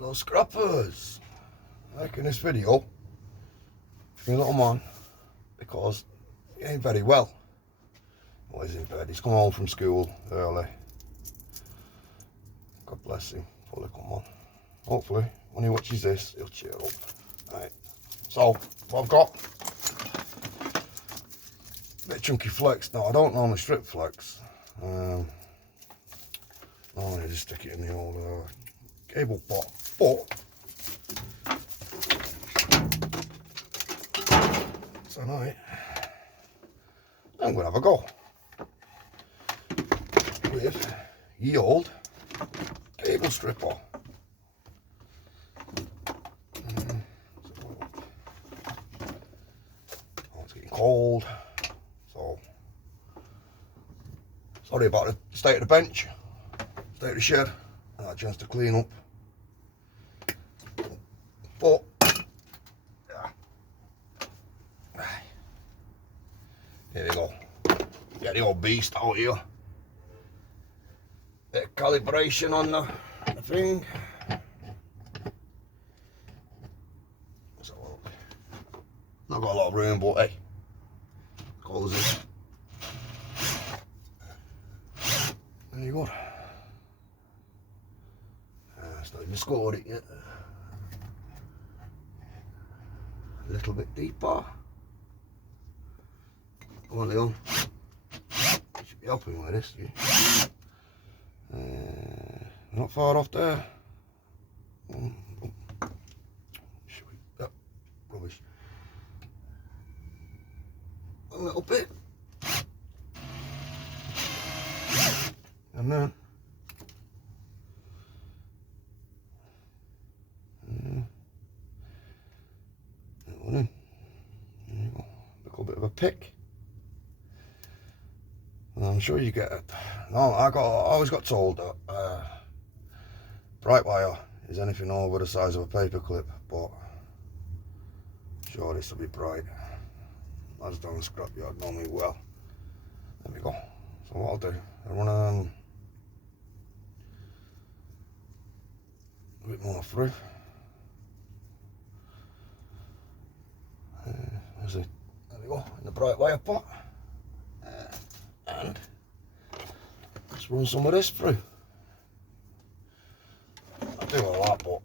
Little scrappers, making this video for my little man because he ain't very well. Well, he's in bed. He's come home from school early. God bless him. Fully come on. Hopefully, when he watches this, he'll cheer up. Right. So, what I've got, a bit of chunky flex. Now, I don't normally strip flex. Normally I just stick it in the old cable pot. But tonight, I'm going to have a go with ye old cable stripper. Oh, it's getting cold, so sorry about the state of the bench, state of the shed. I had a chance to clean up, but here we go. Get the old beast out here. Bit of calibration on the thing. So, not got a lot of room, but hey, close it. There you go. It's not even scored it yet. A little bit deeper. Come on, Leon. You should be helping with this, you. Not far off there. Yep, rubbish. A little bit. And then. That one in. There you go. A little bit of a pick. And I'm sure you get it. No, I always got told that bright wire is anything over the size of a paper clip, but sure this will be bright. Lads down the scrapyard know me well. There we go. So what I'll do, I run a bit more through. There we go, in the bright wire pot. And let's run some of this through. I do a lot, but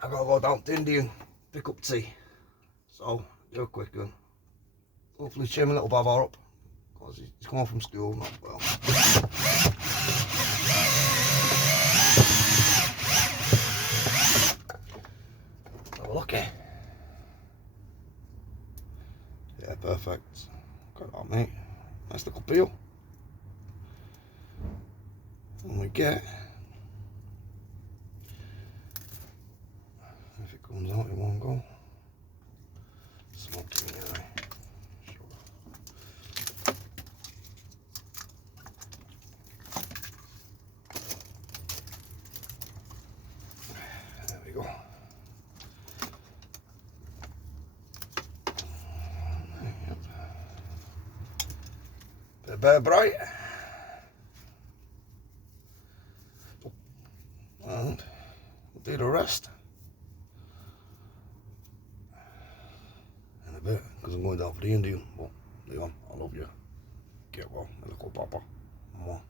I gotta go down to India and pick up tea. So do a quick one. Hopefully cheer my little bava up, because he's come home from school not well. Have a look here. Yeah, perfect. Got that, mate. Nice little peel. And we get, if it comes out in one go, smoky in the eye. There we go. Bit bear bright. And we'll do the rest in a bit, because I'm going down for the Indian. But Leon, I love you. Get well, my little papa. Mwah.